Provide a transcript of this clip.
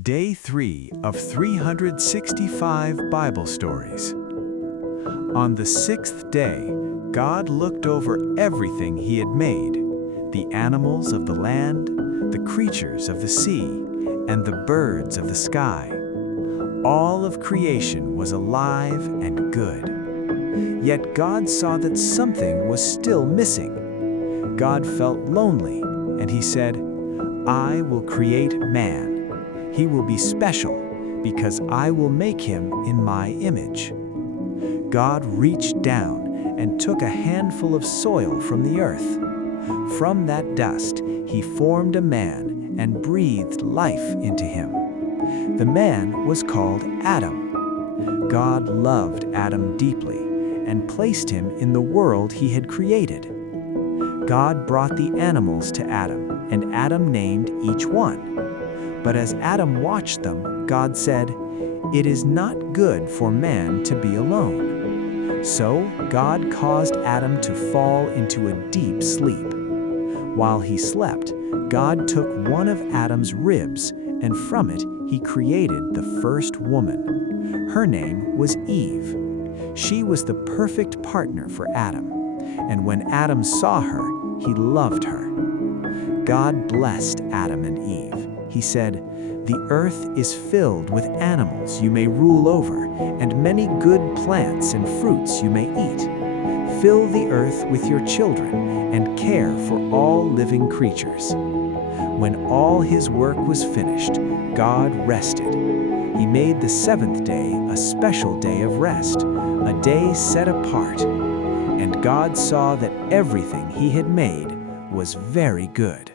Day 3 of 365 Bible Stories. On the sixth day, God looked over everything He had made, the animals of the land, the creatures of the sea, and the birds of the sky. All of creation was alive and good. Yet God saw that something was still missing. God felt lonely, and He said, "I will create man. He will be special, because I will make him in my image." God reached down and took a handful of soil from the earth. From that dust, He formed a man and breathed life into him. The man was called Adam. God loved Adam deeply and placed him in the world He had created. God brought the animals to Adam, and Adam named each one. But as Adam watched them, God said, "It is not good for man to be alone." So God caused Adam to fall into a deep sleep. While he slept, God took one of Adam's ribs, and from it He created the first woman. Her name was Eve. She was the perfect partner for Adam, and when Adam saw her, he loved her. God blessed Adam and Eve. He said, "The earth is filled with animals you may rule over, and many good plants and fruits you may eat. Fill the earth with your children, and care for all living creatures." When all His work was finished, God rested. He made the seventh day a special day of rest, a day set apart. And God saw that everything He had made was very good.